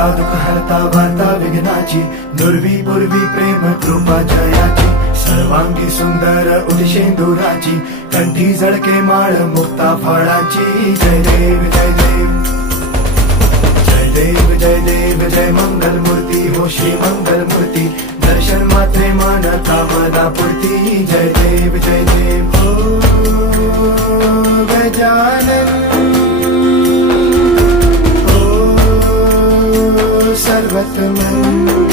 हरता दुःख हरता वार्ता विघ्नाची, दुर्वी पूर्वी प्रेम कृपा जयाची, सर्वांगी सुंदर उदिशेंदुराची, कंठी झळके माळ मुक्ता फळाची. जय देव जय देव जय देव जय देव जय मंगल मूर्ती हो श्री मंगल मूर्ती, दर्शन मात्रे मन कामना पूर्ती. जय देव जय देव हो गजानन हो सर्वतमन.